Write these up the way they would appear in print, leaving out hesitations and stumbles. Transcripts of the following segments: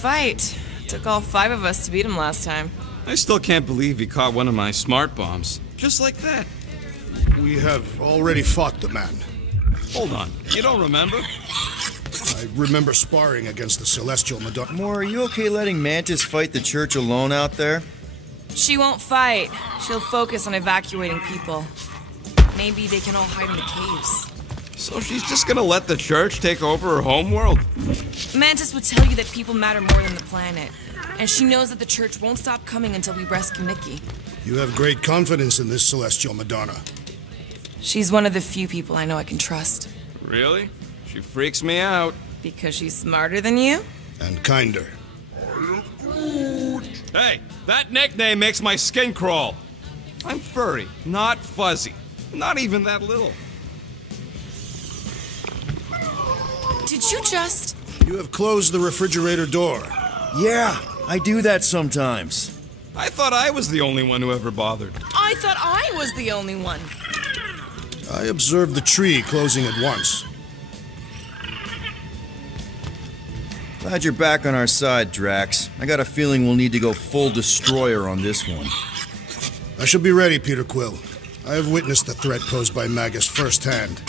fight. Took all 5 of us to beat him last time. I still can't believe he caught one of my smart bombs. Just like that. We have already fought the man. Hold on, you don't remember? I remember sparring against the Celestial Madonna. Moore, are you okay letting Mantis fight the church alone out there? She won't fight. She'll focus on evacuating people. Maybe they can all hide in the caves. So she's just gonna let the church take over her homeworld? Mantis would tell you that people matter more than the planet. And she knows that the church won't stop coming until we rescue Nikki. You have great confidence in this Celestial Madonna. She's one of the few people I know I can trust. Really? She freaks me out. Because she's smarter than you? And kinder. Hey, that nickname makes my skin crawl. I'm furry, not fuzzy. Not even that little. Did you just... You have closed the refrigerator door. Yeah, I do that sometimes. I thought I was the only one who ever bothered. I thought I was the only one. I observed the tree closing at once. Glad you're back on our side, Drax. I got a feeling we'll need to go full destroyer on this one. I shall be ready, Peter Quill. I have witnessed the threat posed by Magus firsthand.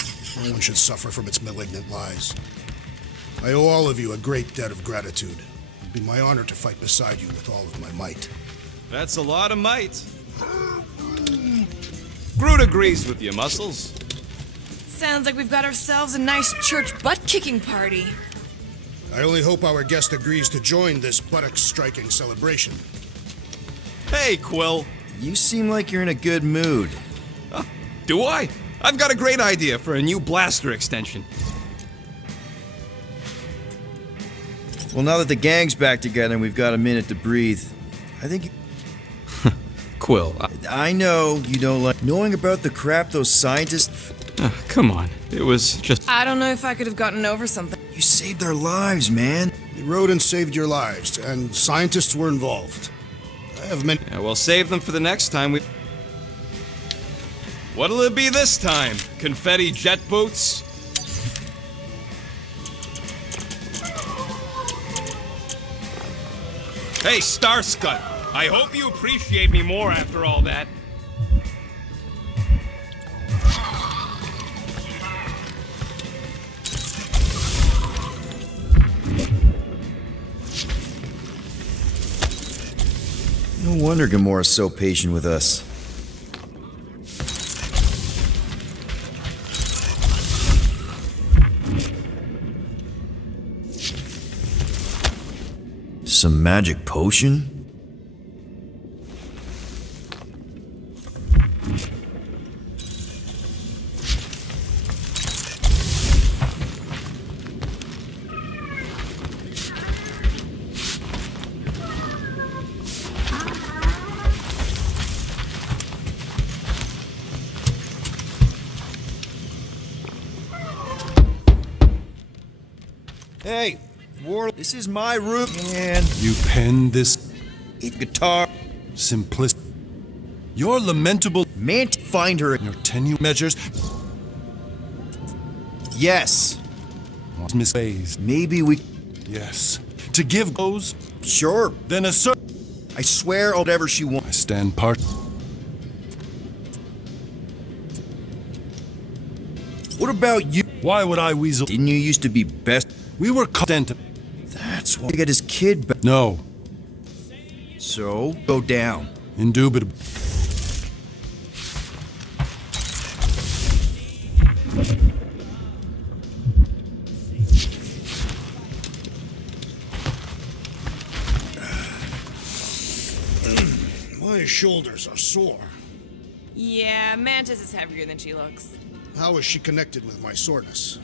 No one should suffer from its malignant lies. I owe all of you a great debt of gratitude. It'd be my honor to fight beside you with all of my might. That's a lot of might. Groot agrees with you, Muscles. Sounds like we've got ourselves a nice church butt-kicking party. I only hope our guest agrees to join this buttocks-striking celebration. Hey, Quill. You seem like you're in a good mood. Do I? I've got a great idea for a new blaster extension. Well, now that the gang's back together and we've got a minute to breathe, I think... Quill, I know you don't like knowing about the crap those scientists... come on. It was just... I don't know if I could have gotten over something. You saved their lives, man. The rodents saved your lives, and scientists were involved. I have many... Yeah, we'll save them for the next time we... What'll it be this time? Confetti jet boots? Hey, Starscut! I hope you appreciate me more after all that. No wonder Gamora's so patient with us. Some magic potion? Hey, War, this is my room, and You penned this guitar. simplicity. Your lamentable Man, find her. your tenuous measures Yes, misways. maybe we. Yes. To give those, Sure. then assert I swear, whatever she wants. I stand part. What about you? Why would I weasel? Didn't you used to be best? We were content. That's why he got his kid back. No. So, go down. Indubitable. My shoulders are sore. Yeah, Mantis is heavier than she looks. How is she connected with my soreness?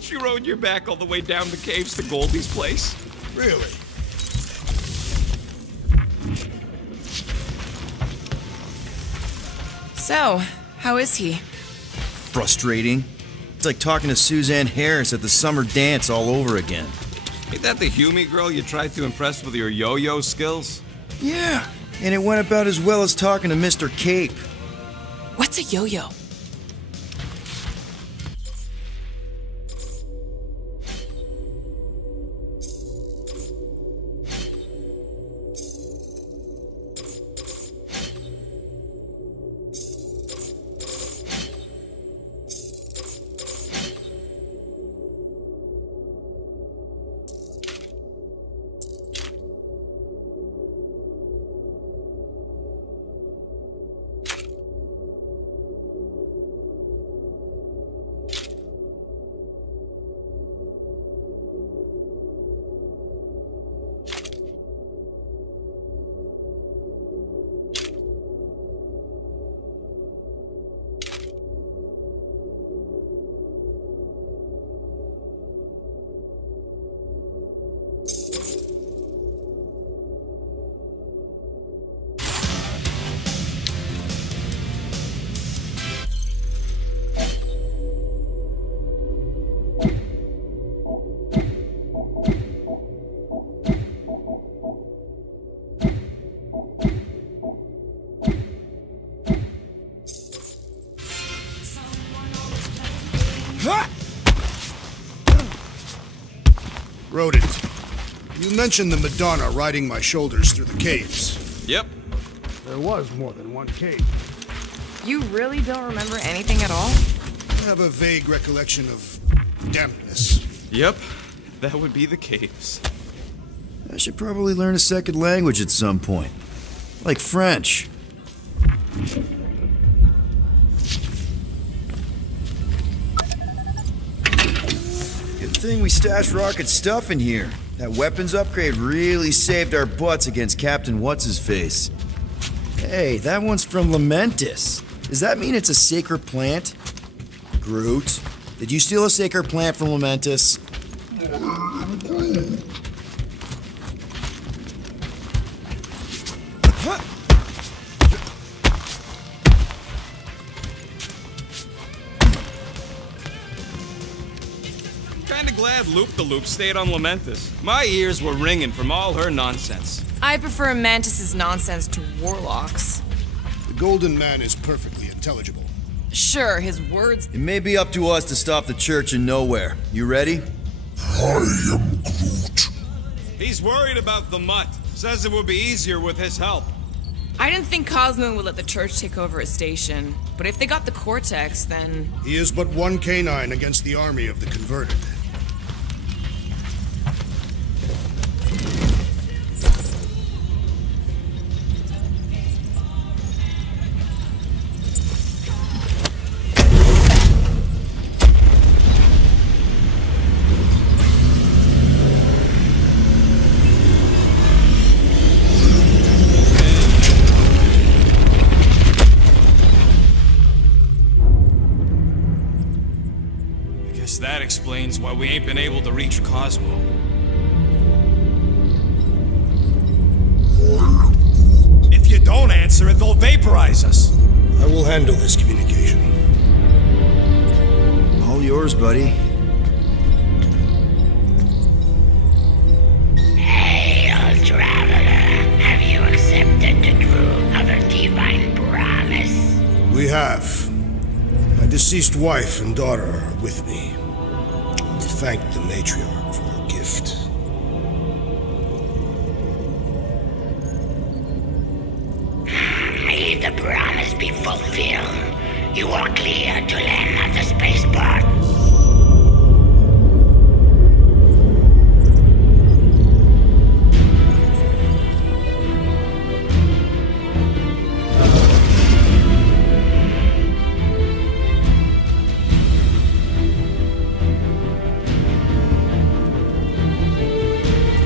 She rode your back all the way down the caves to Goldie's place? Really? So, how is he? Frustrating. It's like talking to Suzanne Harris at the summer dance all over again. Ain't that the Hume girl you tried to impress with your yo-yo skills? Yeah, and it went about as well as talking to Mr. Cape. What's a yo-yo? Rodent, you mentioned the Madonna riding my shoulders through the caves. Yep. There was more than one cave. You really don't remember anything at all? I have a vague recollection of dampness. Yep. That would be the caves. I should probably learn a second language at some point. Like French. Good thing we stashed rocket stuff in here. That weapons upgrade really saved our butts against Captain What's-His-Face. Hey, that one's from Lamentus. Does that mean it's a sacred plant? Groot, did you steal a sacred plant from Lamentus? Kinda glad Loop-the-Loop stayed on Lamentus. My ears were ringing from all her nonsense. I prefer Mantis's nonsense to Warlock's. The Golden Man is perfectly intelligible. Sure, his words. It may be up to us to stop the church in nowhere. You ready? I am Groot. He's worried about the mutt. Says it would be easier with his help. I didn't think Cosmo would let the church take over his station, but if they got the Cortex, then... He is but one canine against the army of the converted. That explains why we ain't been able to reach Cosmo. If you don't answer it, they'll vaporize us. I will handle this communication. All yours, buddy. Hey, old traveler. Have you accepted the truth of a divine promise? We have. My deceased wife and daughter are with me. To thank the matriarch for her gift. If the promise be fulfilled, you are clear to land at the spaceport.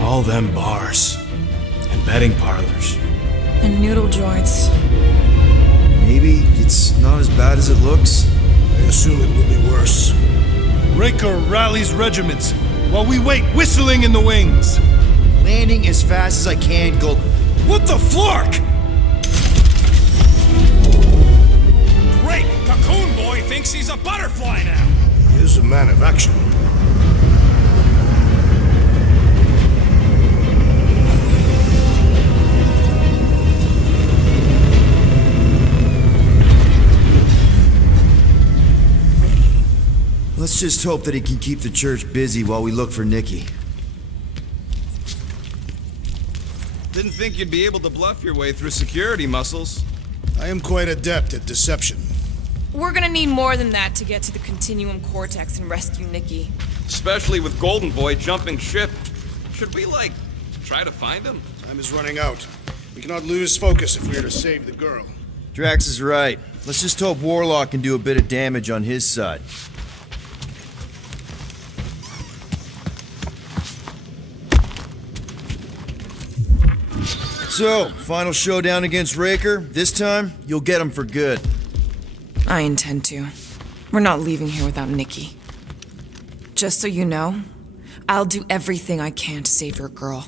All them bars and betting parlors. And noodle joints. Maybe it's not as bad as it looks. I assume it will be worse. Raker rallies regiments while we wait whistling in the wings. Landing as fast as I can, go. What the flark? Great! Cocoon Boy thinks he's a butterfly now! He is a man of action. Let's just hope that he can keep the church busy while we look for Nikki. Didn't think you'd be able to bluff your way through security muscles. I am quite adept at deception. We're gonna need more than that to get to the Continuum Cortex and rescue Nikki. Especially with Golden Boy jumping ship. Should we, like, try to find him? Time is running out. We cannot lose focus if we are to save the girl. Drax is right. Let's just hope Warlock can do a bit of damage on his side. So, final showdown against Raker. This time, you'll get him for good. I intend to. We're not leaving here without Nikki. Just so you know, I'll do everything I can to save your girl.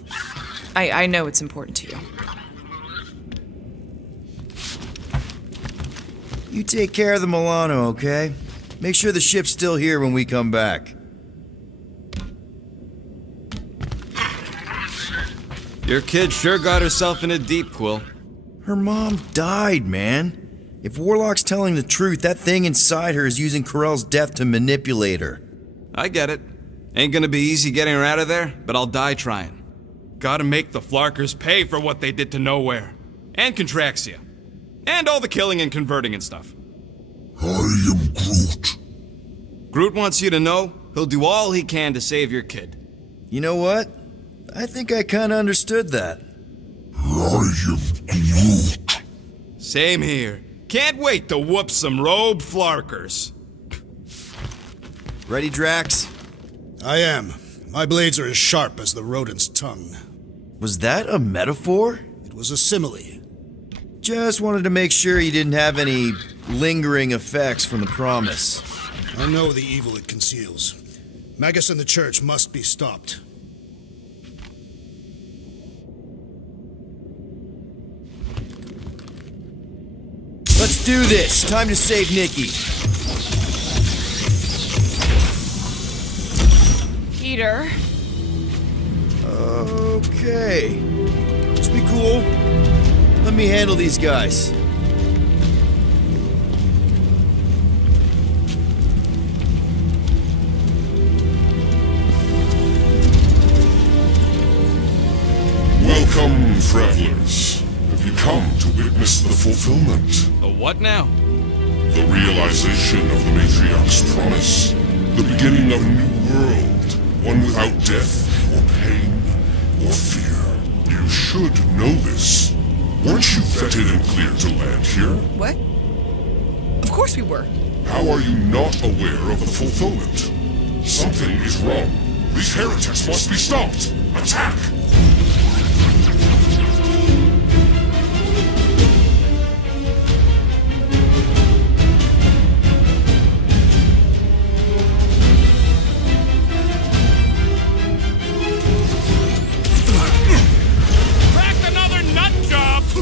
I know it's important to you. You take care of the Milano, okay? Make sure the ship's still here when we come back. Your kid sure got herself in a deep, Quill. Her mom died, man. If Warlock's telling the truth, that thing inside her is using Corell's death to manipulate her. I get it. Ain't gonna be easy getting her out of there, but I'll die trying. Gotta make the Flarkers pay for what they did to Nowhere. And Contraxia. And all the killing and converting and stuff. I am Groot. Groot wants you to know he'll do all he can to save your kid. You know what? I think I kinda understood that. I am Groot. Same here. Can't wait to whoop some robed Flarkers. Ready, Drax? I am. My blades are as sharp as the rodent's tongue. Was that a metaphor? It was a simile. Just wanted to make sure you didn't have any lingering effects from the promise. I know the evil it conceals. Magus and the church must be stopped. Let's do this. Time to save Nikki. Peter. Okay. Just be cool. Let me handle these guys. Welcome, travelers. Have you come to witness the fulfillment? The what now? The realization of the Matriarch's promise. The beginning of a new world. One without death, or pain, or fear. You should know this. Weren't you vetted and cleared to land here? What? Of course we were. How are you not aware of the fulfillment? Something is wrong. These heretics must be stopped. Attack!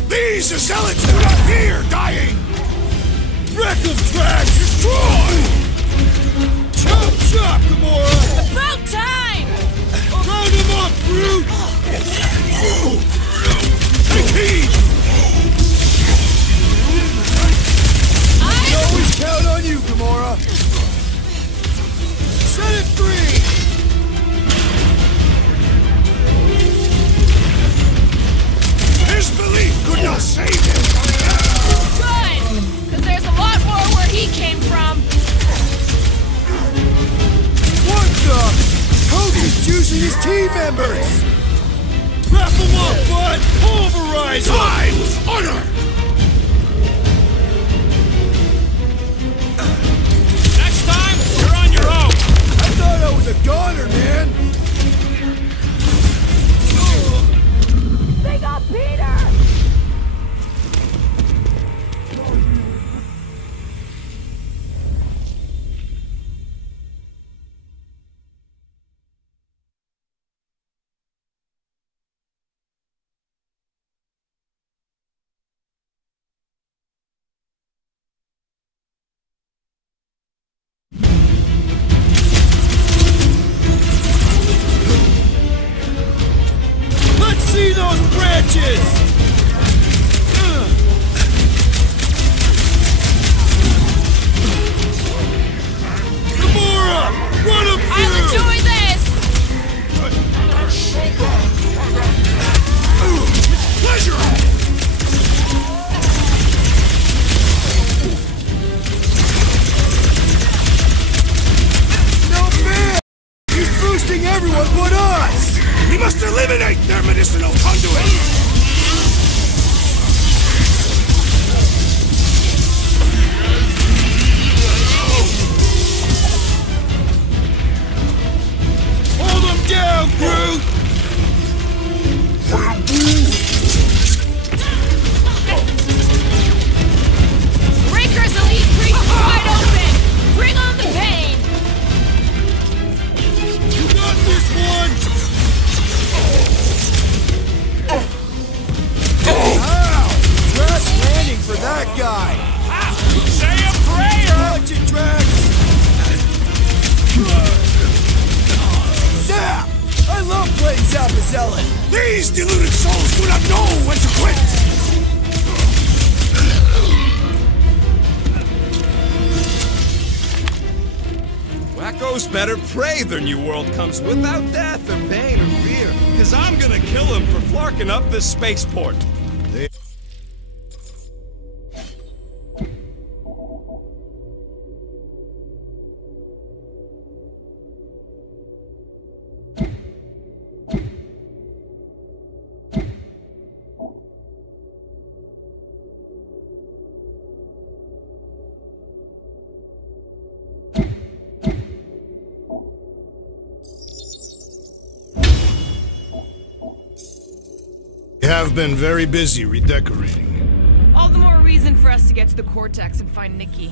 These are zealots put up here, dying! Wreck them, Drax! Destroy! Chop, chop, Gamora! About time! Round them up, Groot! Take heed! I always count on you, Gamora! Set it free! His belief could not save him! Good! Because there's a lot more where he came from. What the? Cody's juicing his team members! Wrap him up, bud! Pulverize him! Die with honor! Next time, you're on your own! I thought I was a goner, man! They got Peter! Let's see those branches! Gamora! Run him through! I'll enjoy this! Pleasure! No fair! He's boosting everyone but us! We must eliminate their medicinal conduit! Hold him down, Groot! Breaker's elite priest is wide open! Bring on the pain! You got this one! Wow! Crash landing for that guy! Say a prayer! Watch it, Drax! Zap! I love playing Zap as Zealot! These deluded souls do not know when to quit! What goes better pray their new world comes without death or pain or fear? Cause I'm gonna kill him for flarking up this spaceport. You have been very busy redecorating. All the more reason for us to get to the Cortex and find Nikki.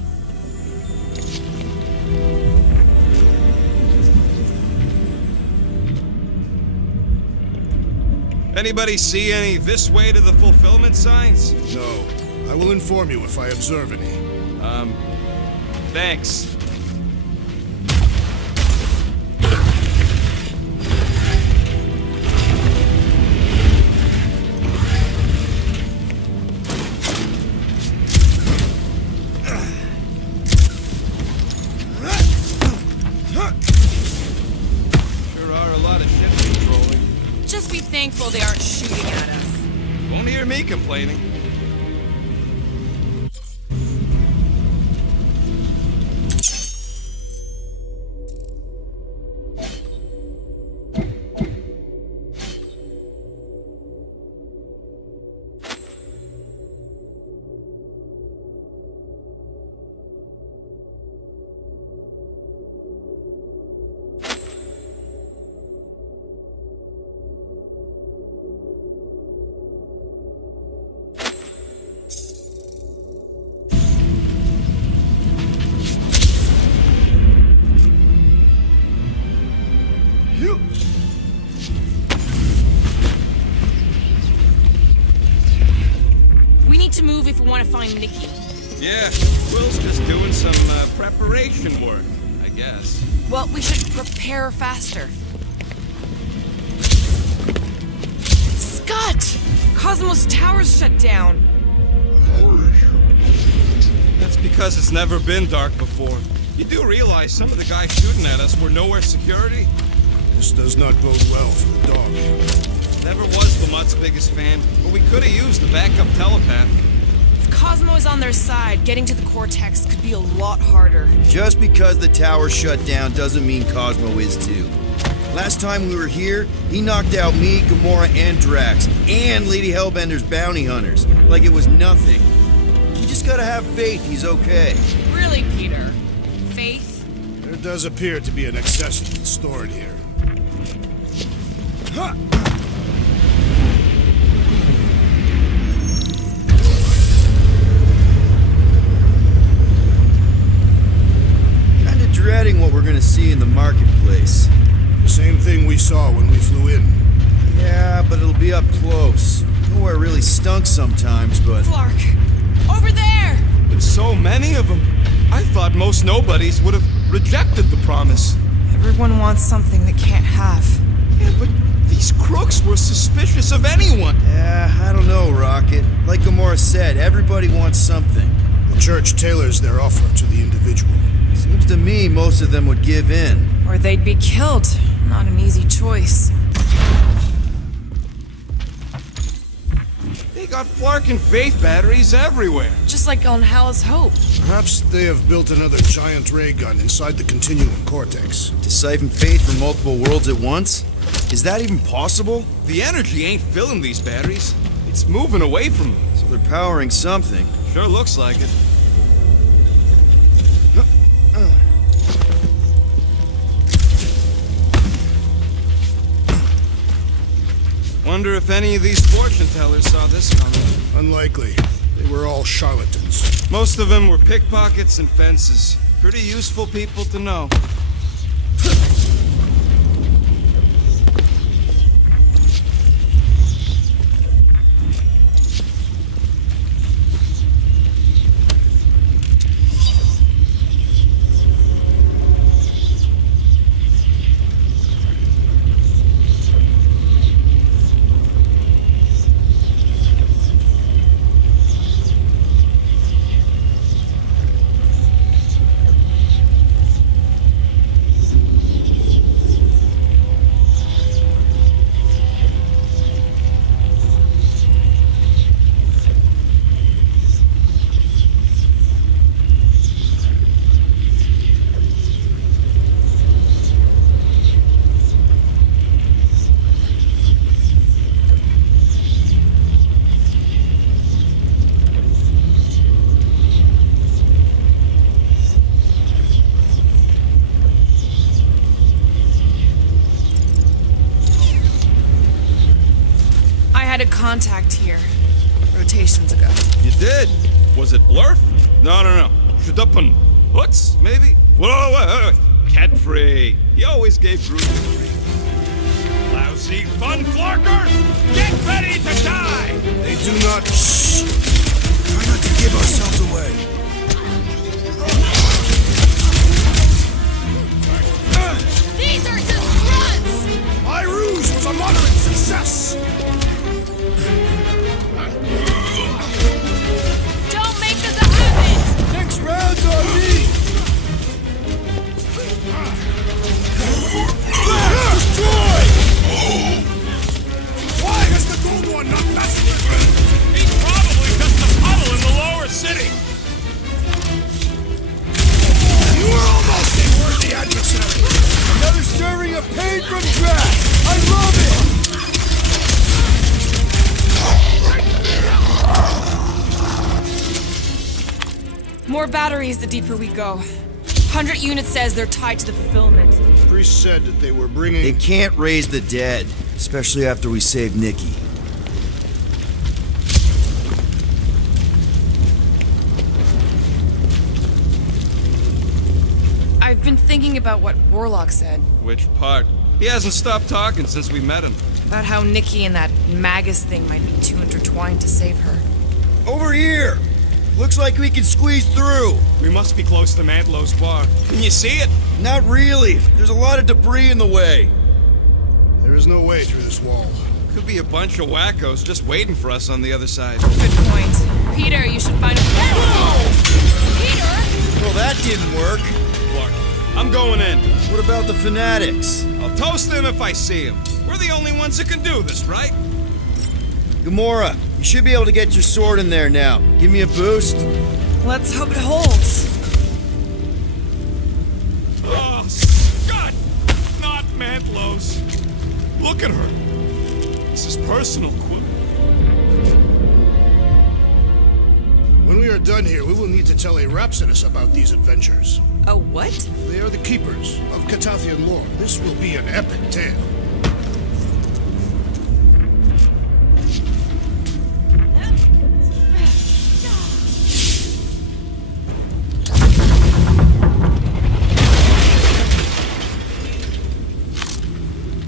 Anybody see any this way to the fulfillment signs? No. I will inform you if I observe any. Thanks. Just be thankful they aren't shooting at us. Won't hear me complaining. We need to move if we want to find Nikki. Yeah, Will's just doing some preparation work, I guess. Well, we should prepare faster. Scott! Cosmos Tower's shut down. That's because it's never been dark before. You do realize some of the guys shooting at us were nowhere security? This does not bode well for the dog. Never was Lamott's biggest fan, but we could have used a backup telepath. If Cosmo is on their side, getting to the Cortex could be a lot harder. Just because the tower shut down doesn't mean Cosmo is too. Last time we were here, he knocked out me, Gamora, and Drax, and Lady Hellbender's bounty hunters, like it was nothing. You just gotta have faith he's okay. Really, Peter? Faith? There does appear to be an accessory stored here. Huh. Kinda dreading what we're gonna see in the marketplace. The same thing we saw when we flew in. Yeah, but it'll be up close. Nowhere really stunk sometimes, but... Clark! Over there! With so many of them, I thought most nobodies would have rejected the promise. Everyone wants something they can't have. Yeah, but these crooks were suspicious of anyone. Yeah, I don't know, Rocket. Like Gamora said, everybody wants something. The church tailors their offer to the individual. Seems to me most of them would give in. Or they'd be killed. Not an easy choice. They got Flark and Faith batteries everywhere. Just like on Hal's Hope. Perhaps they have built another giant ray gun inside the Continuum Cortex. To siphon faith from multiple worlds at once? Is that even possible? The energy ain't filling these batteries. It's moving away from them. So they're powering something. Sure looks like it. Wonder if any of these fortune tellers saw this coming. Unlikely. They were all charlatans. Most of them were pickpockets and fences. Pretty useful people to know. had a contact here. Rotations ago. You did? Was it Blurf? No. Shudupun. Hoots, maybe? Whoa. Cat-free. He always gave Groot the free. Lousy fun flarkers! Get ready to die! They do not... Shh! Try not to give ourselves away. These are just runs! My ruse was a moderate success! Don't make this a habit! Next round's on me! Destroy! Why has the gold one not massacred? He's probably just a puddle in the lower city! You were almost a worthy adversary! Another serving of pain from trash! I love it! More batteries the deeper we go. 100 units says they're tied to the fulfillment. Priest said that they were bringing... They can't raise the dead, especially after we save Nikki. I've been thinking about what Warlock said. Which part? He hasn't stopped talking since we met him. About how Nikki and that Magus thing might be too intertwined to save her. Over here! Looks like we can squeeze through. We must be close to Mantlo's bar. Can you see it? Not really. There's a lot of debris in the way. There is no way through this wall. Could be a bunch of wackos just waiting for us on the other side. Good point. Peter, you should find a... Peter! Well, that didn't work. Clark, I'm going in. What about the fanatics? I'll toast them if I see them. We're the only ones that can do this, right? Gamora, you should be able to get your sword in there now. Give me a boost. Let's hope it holds. Oh, God! Not Mantlo's. Look at her. This is personal, Quill. When we are done here, we will need to tell a Rhapsodus about these adventures. A what? They are the keepers of Catathian lore. This will be an epic tale.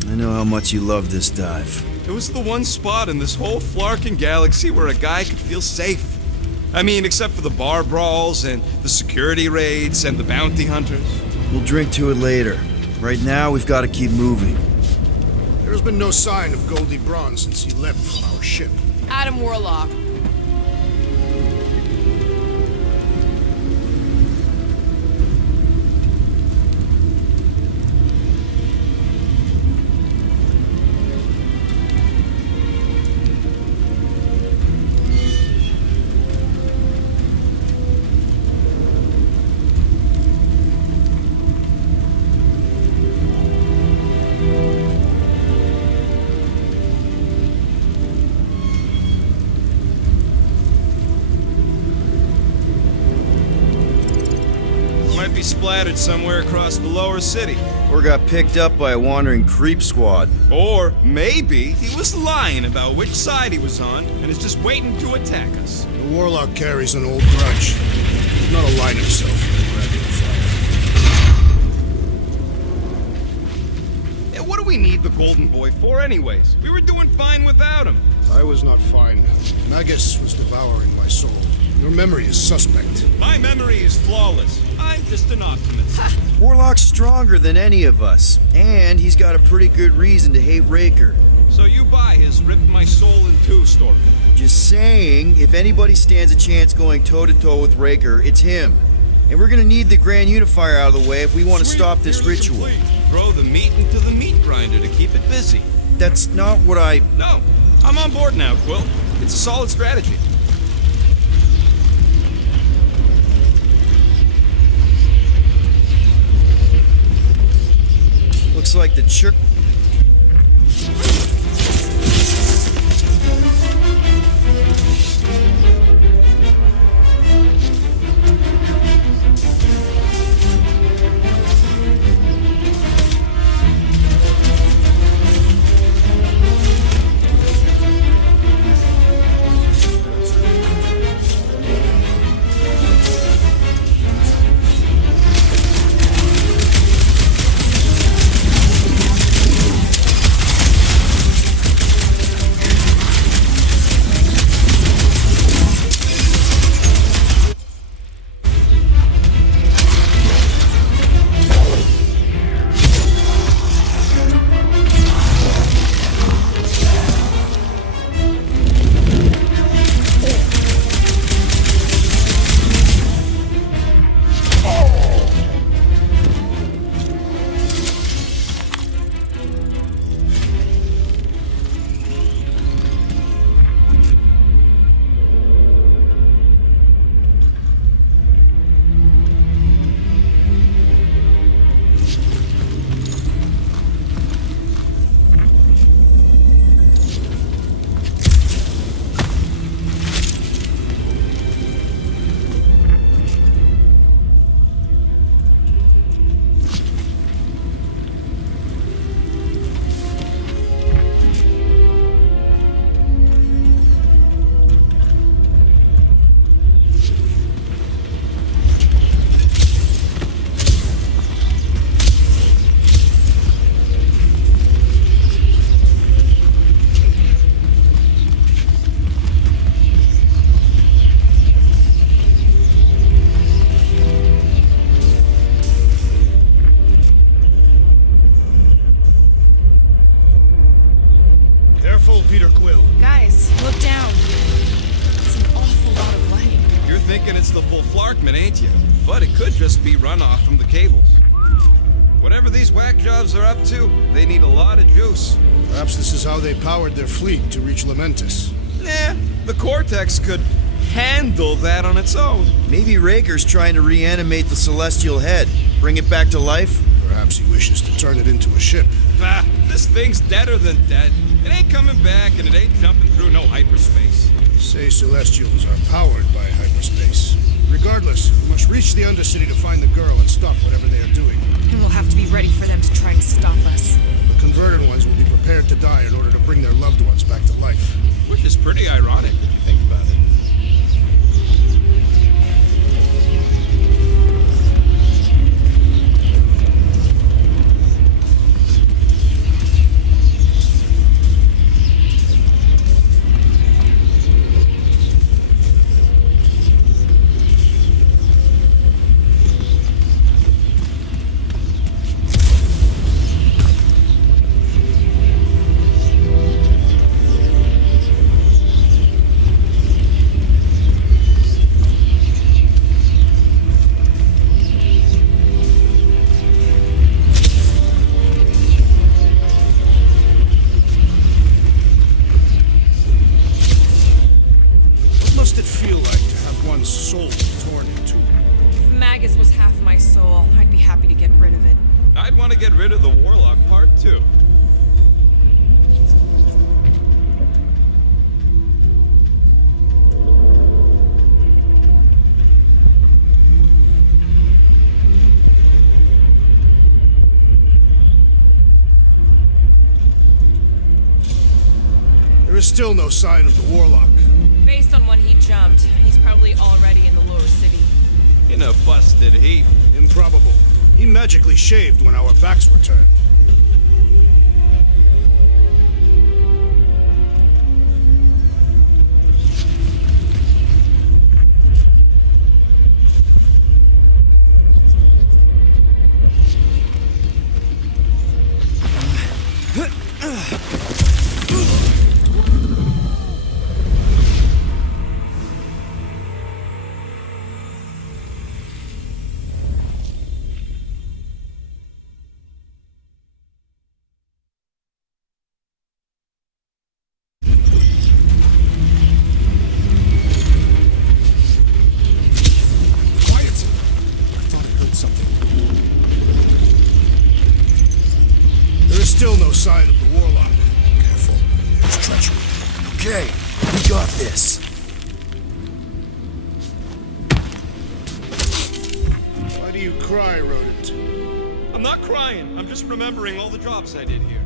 I know how much you love this dive. It was the one spot in this whole Flarkin galaxy where a guy could feel safe. I mean, except for the bar brawls and the security raids and the bounty hunters. We'll drink to it later. Right now, we've got to keep moving. There has been no sign of Goldie Braun since he left from our ship. Adam Warlock. Might be splattered somewhere across the lower city. Or got picked up by a wandering creep squad. Or maybe he was lying about which side he was on and is just waiting to attack us. The Warlock carries an old grudge. He did not align himself with the Red Unifier. Yeah, what do we need the Golden Boy for anyways? We were doing fine without him. I was not fine. Magus was devouring my soul. Your memory is suspect. My memory is flawless. I'm just an optimist. Warlock's stronger than any of us, and he's got a pretty good reason to hate Raker. So you buy his ripped my soul in two story. Just saying, if anybody stands a chance going toe-to-toe with Raker, it's him. And we're gonna need the Grand Unifier out of the way if we want to stop this ritual. Throw the meat into the meat grinder to keep it busy. That's not what I... No, I'm on board now, Quill. It's a solid strategy. Looks like the church... Careful, Peter Quill. Guys, look down. It's an awful lot of light. You're thinking it's the full Flarkman, ain't you? But it could just be runoff from the cables. Whatever these whack jobs are up to, they need a lot of juice. Perhaps this is how they powered their fleet to reach Lamentis. Nah, the Cortex could handle that on its own. Maybe Raker's trying to reanimate the celestial head, bring it back to life? Perhaps he wishes to turn it into a ship. Bah, this thing's deader than dead. It ain't coming back, and it ain't jumping through no hyperspace. Say Celestials are powered by hyperspace. Regardless, we must reach the Undercity to find the girl and stop whatever they are doing. And we'll have to be ready for them to try and stop us. The converted ones will be prepared to die in order to bring their loved ones back to life. Which is pretty ironic if you think about it. I'd want to get rid of the Warlock part too. There is still no sign of the Warlock. Based on when he jumped, he's probably already in the lower city. In a busted heap. Improbable. He magically shaved when our backs were turned. Still no sign of the Warlock. Careful, there's treachery. Okay, we got this. Why do you cry, Rodent? I'm not crying. I'm just remembering all the jobs I did here.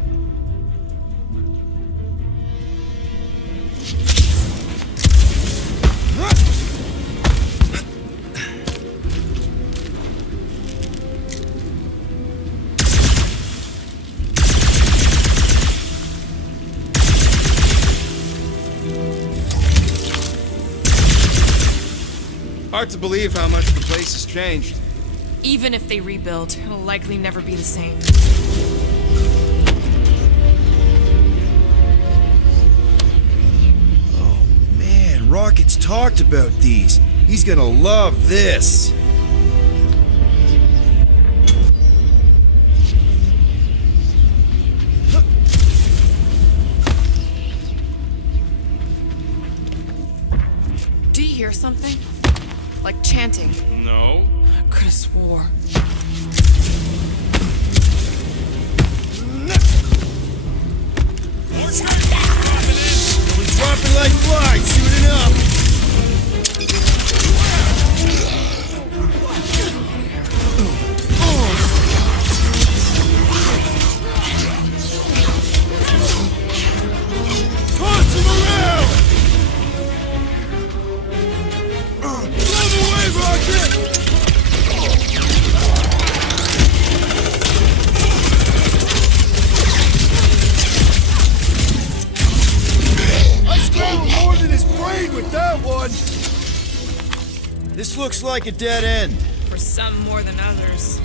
Hard to believe how much the place has changed. Even if they rebuild, it'll likely never be the same. Oh man, Rocket's talked about these. He's gonna love this. Do you hear something? Like chanting. No. I could have swore. We're dropping like flies, shooting up. Toss him around! Rocket! I scrambled more than his brain with that one! This looks like a dead end. For some more than others.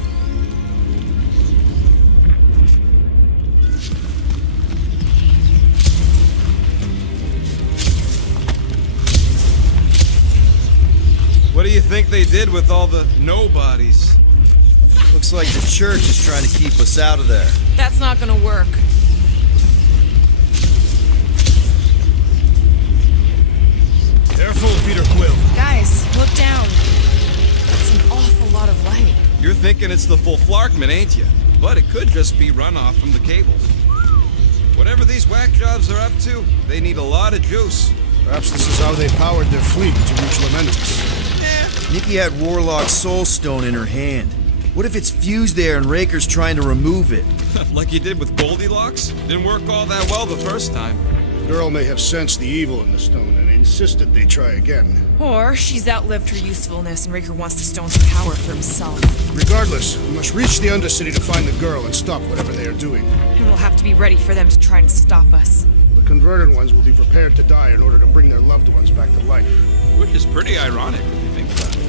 What do you think they did with all the nobodies? Looks like the church is trying to keep us out of there. That's not gonna work. Careful, Peter Quill. Guys, look down. That's an awful lot of light. You're thinking it's the full Flarkman, ain't you? But it could just be runoff from the cables. Whatever these whack jobs are up to, they need a lot of juice. Perhaps this is how they powered their fleet to reach Lamentis. Nikki had Warlock's soul stone in her hand. What if it's fused there and Raker's trying to remove it? Like you did with Goldilocks? Didn't work all that well the first time. The girl may have sensed the evil in the stone and insisted they try again. Or she's outlived her usefulness and Raker wants the stone's power for himself. Regardless, we must reach the Undercity to find the girl and stop whatever they are doing. And we'll have to be ready for them to try and stop us. The converted ones will be prepared to die in order to bring their loved ones back to life. Which is pretty ironic if you think about it.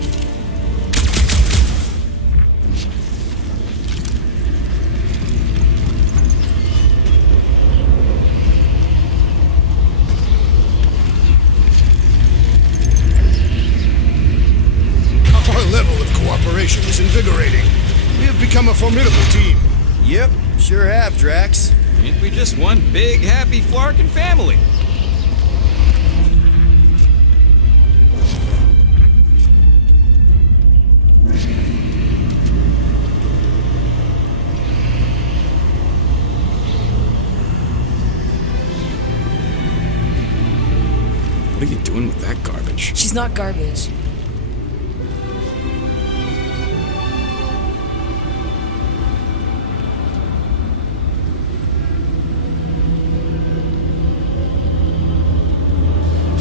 Our level of cooperation is invigorating. We have become a formidable team. Yep, sure have, Drax. Ain't we just one big, happy Flarkin family? What are you doing with that garbage? She's not garbage.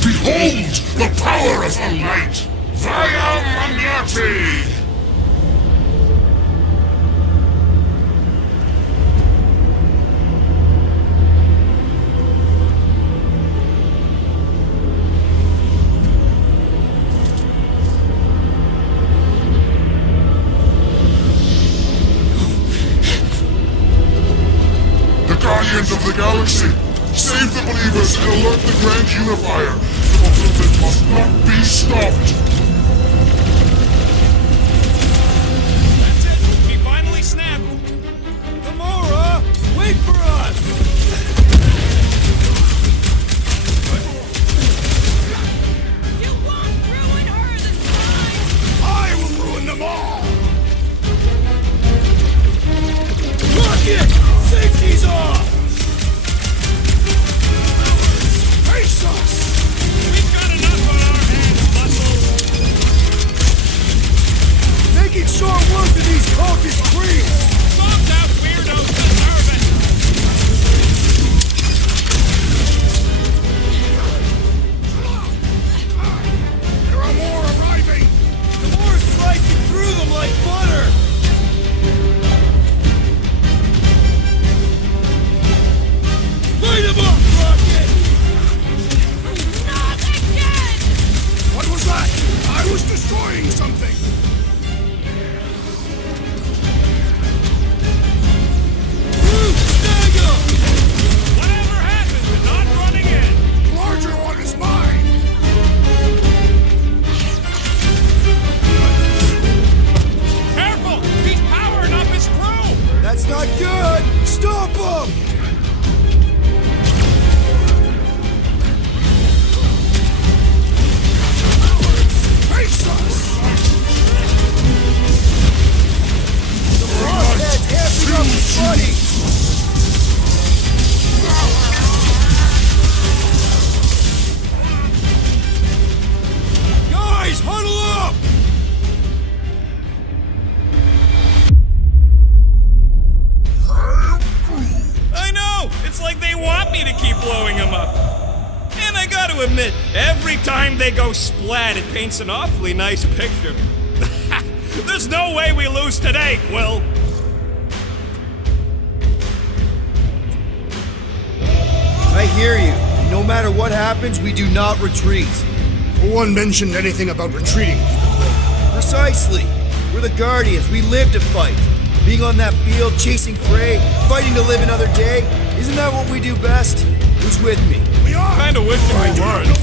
Behold the power of the light! Via Maniati! The Guardians of the Galaxy! Save the believers and alert the Grand Unifier! The movement must not be stopped! That's it! He finally snapped! Gamora, wait for us! You won't ruin her this time! I will ruin them all! Rocket! Safety's off! Face us! We've got enough on our hands, muscles! Making short work of these cultist creeps! Bombed out weirdos deserve it! There are more arriving! Gamora's slicing through them like butter! Light him up, Rocket! Not again! What was that? I was destroying something! Snag him! Whatever happened to not running in? The larger one is mine! Careful! He's powering up his crew! That's not good! Stop him! Face us! Rockhead's amping up his buddy! Guys, huddle up! I know! It's like they want me to keep blowing him up. And I gotta admit, every time they go splat, it paints an awfully nice picture. There's no way we lose today, Quill! I hear you. No matter what happens, we do not retreat. No one mentioned anything about retreating, Peter Quill. Precisely. We're the Guardians. We live to fight. Being on that field, chasing prey, fighting to live another day. Isn't that what we do best? Who's with me? We are! Kinda wishing we weren't.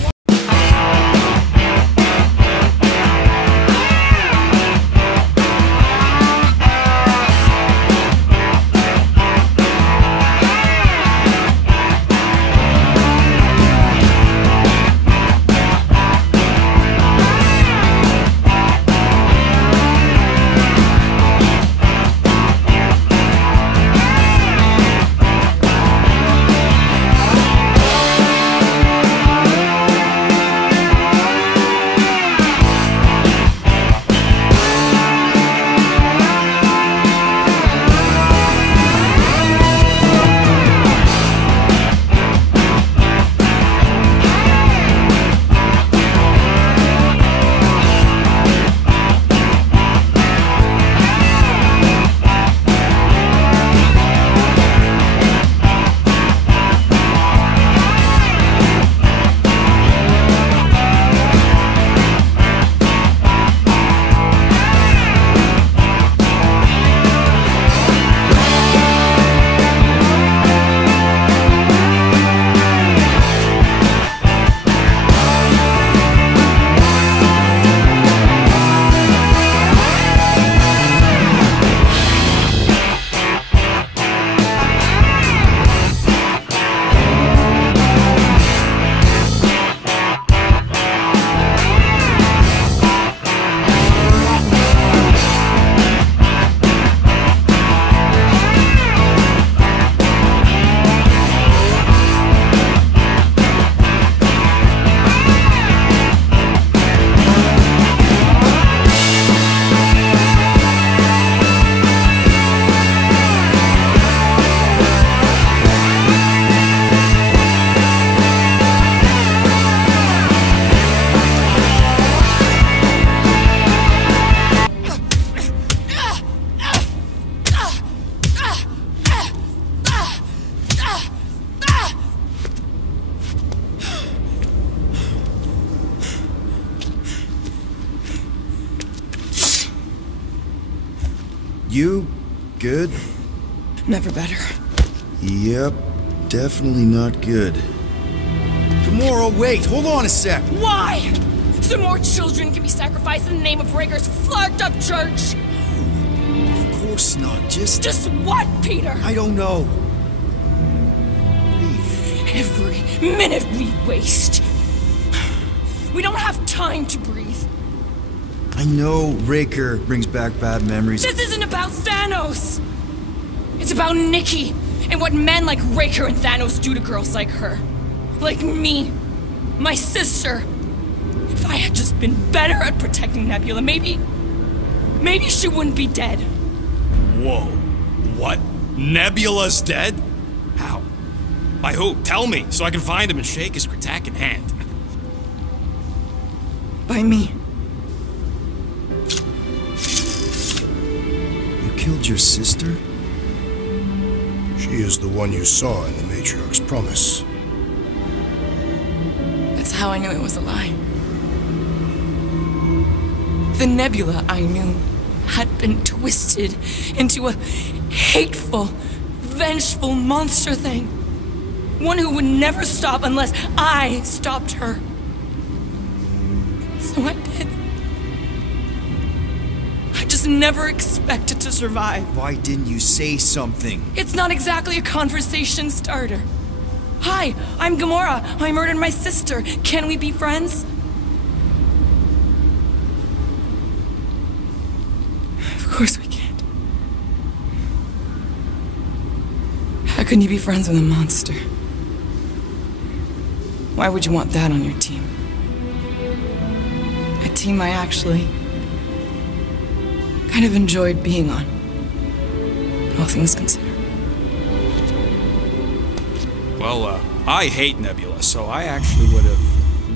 You good? Never better. Yep, definitely not good. Gamora, wait, hold on a sec. Why? So more children can be sacrificed in the name of Raker's flagged up church? Of course not, just what, Peter? I don't know. Every minute we waste. We don't have time to breathe. I know Raker brings back bad memories. This isn't about Thanos. It's about Nikki and what men like Raker and Thanos do to girls like her. Like me. My sister. If I had just been better at protecting Nebula, maybe she wouldn't be dead. Whoa. What? Nebula's dead? How? By who? Tell me, so I can find him and shake his Kratak in hand. By me. You killed your sister? She is the one you saw in the Matriarch's promise. That's how I knew it was a lie. The Nebula I knew had been twisted into a hateful, vengeful monster thing. One who would never stop unless I stopped her. So I did. I just never expected to survive. Why didn't you say something? It's not exactly a conversation starter. Hi, I'm Gamora. I murdered my sister. Can we be friends? Of course we can't. How can you be friends with a monster? Why would you want that on your team? A team I actually kind of enjoyed being on, all things considered. Well, I hate Nebula, so I actually would have...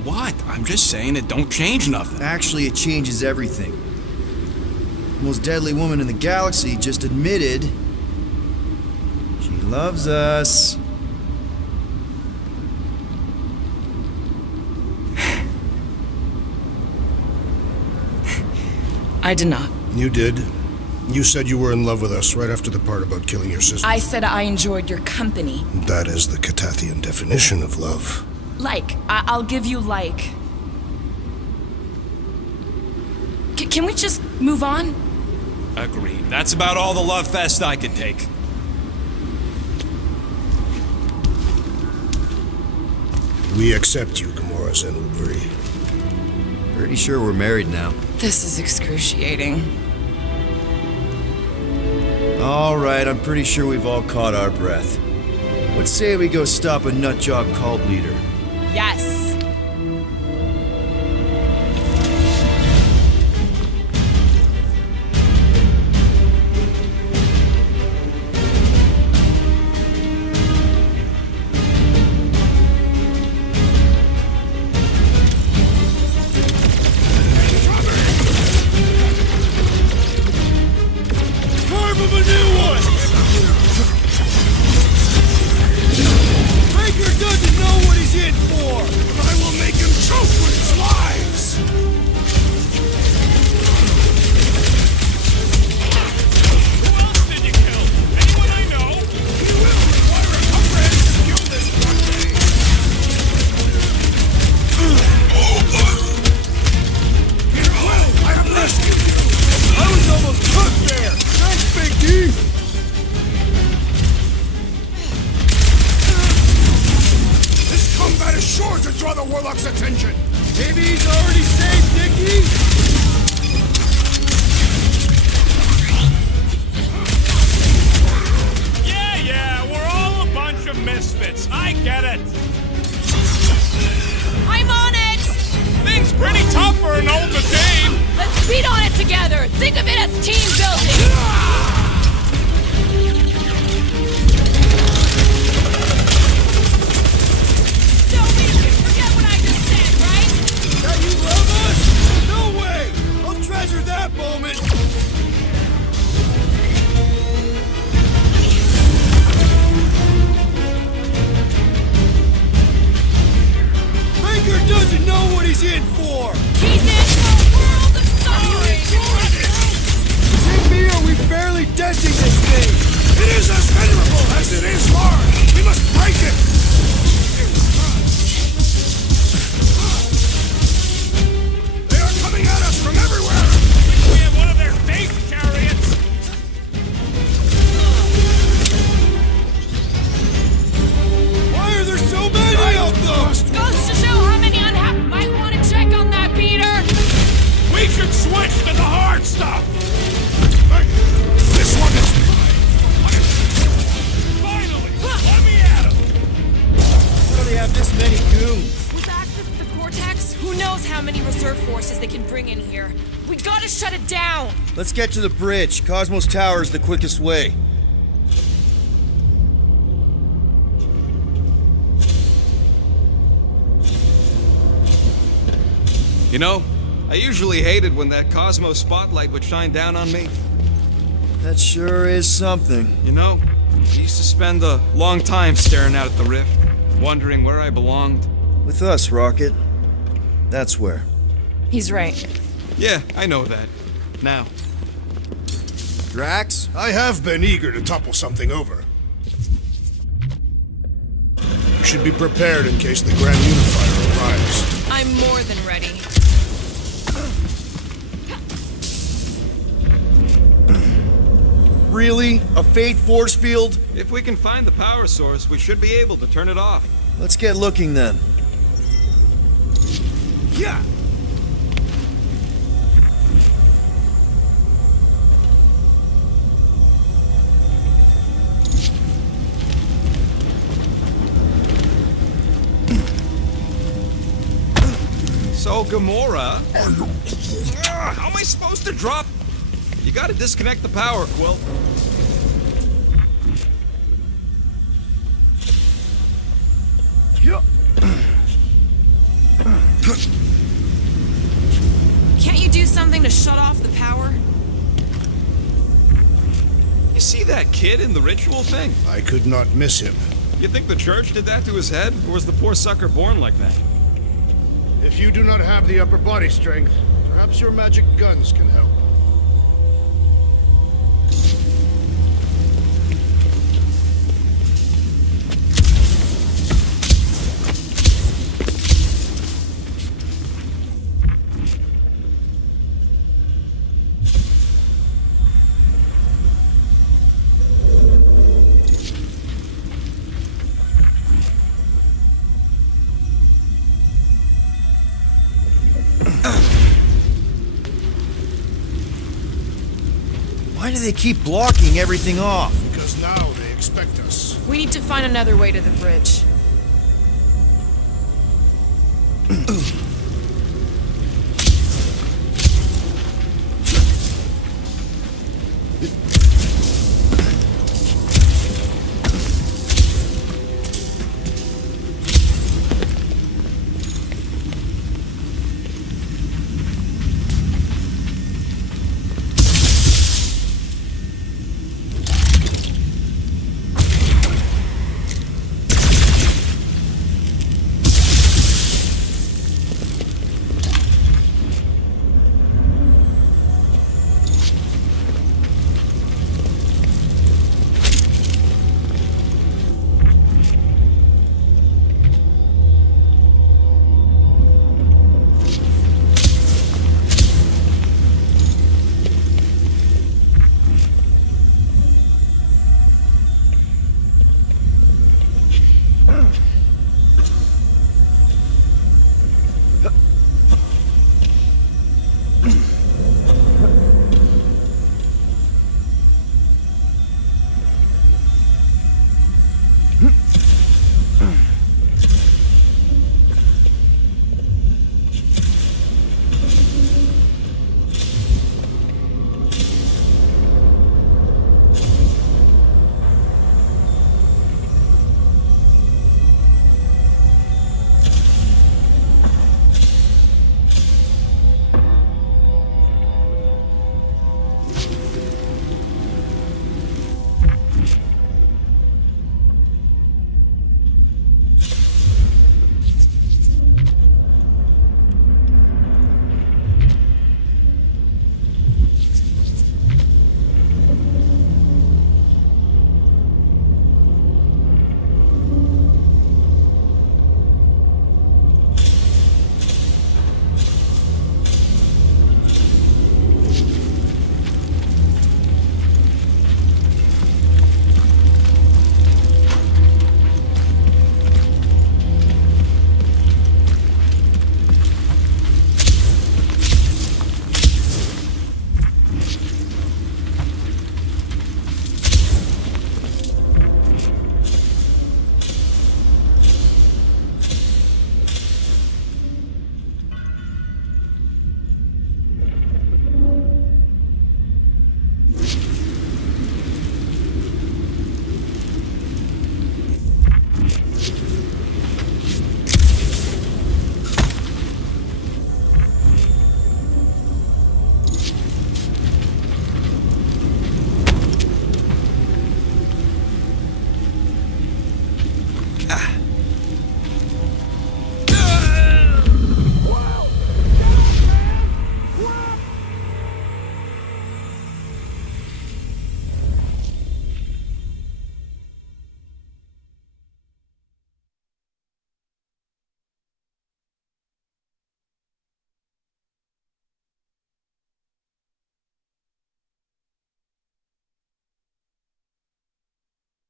What? I'm just saying it don't change nothing. Actually, it changes everything. The most deadly woman in the galaxy just admitted she loves us. I did not. You did. You said you were in love with us right after the part about killing your sister. I said I enjoyed your company. That is the Catathian definition of love. Like. I'll give you like. Can we just move on? Agreed. That's about all the love fest I could take. We accept you, Gamora Zenubri. Pretty sure we're married now. This is excruciating. All right, I'm pretty sure we've all caught our breath. Let's say we go stop a nutjob cult leader. Yes. barely denting this thing! It is as venerable as it is large! We must break it! They are coming at us from everywhere! We have one of their base chariots! Why are there so many of them? Goes to show how many unhappy might want to check on that, Peter! We should switch to the hard stuff! Hey, this one is Finally! Let me at him! How do they have this many goons? With access to the Cortex, who knows how many reserve forces they can bring in here. We gotta shut it down! Let's get to the bridge. Cosmos Tower is the quickest way. You know, I usually hated when that Cosmos spotlight would shine down on me. That sure is something. You know, I used to spend a long time staring out at the rift, wondering where I belonged. With us, Rocket. That's where. He's right. Yeah, I know that. Now. Drax? I have been eager to topple something over. You should be prepared in case the Grand Unifier arrives. I'm more than ready. Really? A Faith force field? If we can find the power source, we should be able to turn it off. Let's get looking then. Yeah! So, Gamora... How am I supposed to drop... You gotta disconnect the power, Quill. Can't you do something to shut off the power? You see that kid in the ritual thing? I could not miss him. You think the church did that to his head, or was the poor sucker born like that? If you do not have the upper body strength, perhaps your magic guns can help. Why do they keep blocking everything off? Because now they expect us. We need to find another way to the bridge.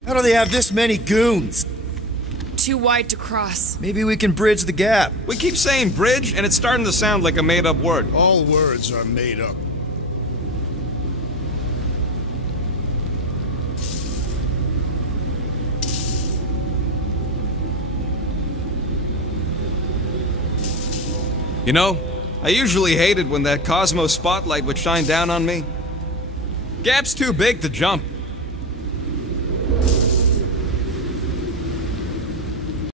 How do they have this many goons? Too wide to cross. Maybe we can bridge the gap. We keep saying bridge, and it's starting to sound like a made-up word. All words are made up. You know, I usually hated when that Cosmo spotlight would shine down on me. Gap's too big to jump.